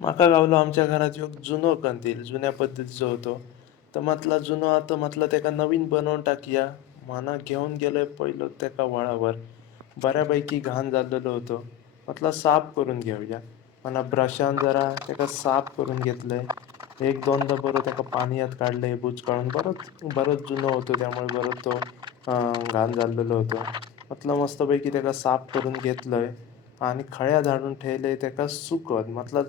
माका गावलो आमच्या घरात एक जुनो कंदील जुन्या पद्धतीचो होतो. तर म्हटलं जुनो आता म्हटलं त्याका नवीन बनवून टाकूया. म्हणा घेऊन गेलोय पहिलं त्याका वळावर. बऱ्यापैकी घाण झालेलो होतो. म्हटलं साफ करून घेऊया. म्हणा ब्रशान जरा त्याका साफ करून घेतलंय. एक दोनदा बरं त्याका पाण्यात काढलंय बुचकाळून. बरंच जुनं होतं त्यामुळे बरं तो घाण झालेलो होतो. म्हटलं मस्तपैकी त्याका साफ करून घेतलंय. आणि खळ्या झाडून ठेवले त्याका सुकत म्हटलं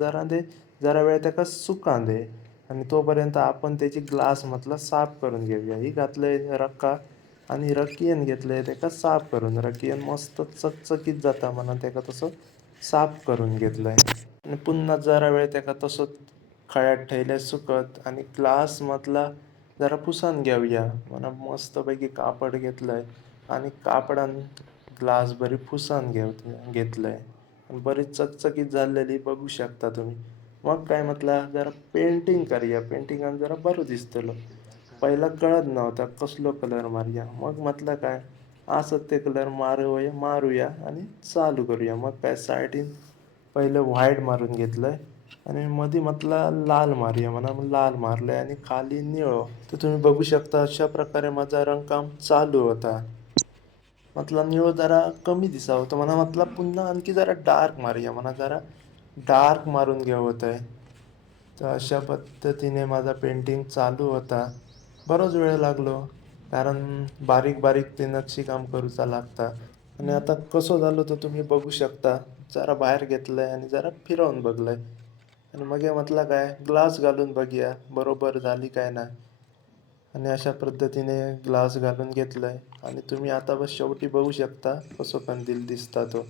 जरा वेळ त्याका सुकान दे. आणि तोपर्यंत आपण त्याची ग्लास म्हटलं साफ करून घेऊया. ही घातलंय रक्का आणि रकियन घेतलंय त्याका साफ करून. रकियन मस्त चकचकीत जाता म्हणून त्याका तसं साफ करून घेतलंय. आणि पुन्हा जरा वेळ त्याका तसंच खळ्यात ठेवलंय सुकत आणि ग्लास मधला जरा पुसान घेऊया म्हणा मस्तपैकी कापड घेतलंय आणि कापडान ग्लास बरी पुसान घेतलंय. बरीच चकचकीत झालेली बघू शकता तुम्ही. मग काय म्हटलं जरा पेंटिंग करूया. पेंटिंगान जरा बरं दिसतलं. पहिला कळत नव्हता कसलो कलर मारूया. मग म्हटलं काय असं ते कलर मारूया आणि चालू करूया. मग काय साईडीन पहिलं व्हाईट मारून घेतलंय आणि मध्ये म्हटलं लाल मारूया म्हणा मग लाल मारलंय आणि खाली निळो. तर तुम्ही बघू शकता अशा प्रकारे माझा रंगकाम चालू होता. म्हटलं निळो जरा कमी दिसा होता म्हणा म्हटलं पुन्हा आणखी जरा डार्क मारूया म्हणा जरा डार्क मारून घेऊ होतंय. तर अशा पद्धतीने माझा पेंटिंग चालू होता. बराच वेळ लागलो कारण बारीक बारीक ते नक्षीकाम करूचा लागता. आणि आता कसं झालं तर तुम्ही बघू शकता. जरा बाहेर घेतलंय आणि जरा फिरवून बघलंय. आणि मग हे म्हटलं काय ग्लास घालून बघूया बरोबर झाली काय नाही. आणि अशा पद्धतीने ग्लास घालून घेतलंय आणि तुम्ही आता बस शेवटी बघू शकता कसं कंदील दिसता तो.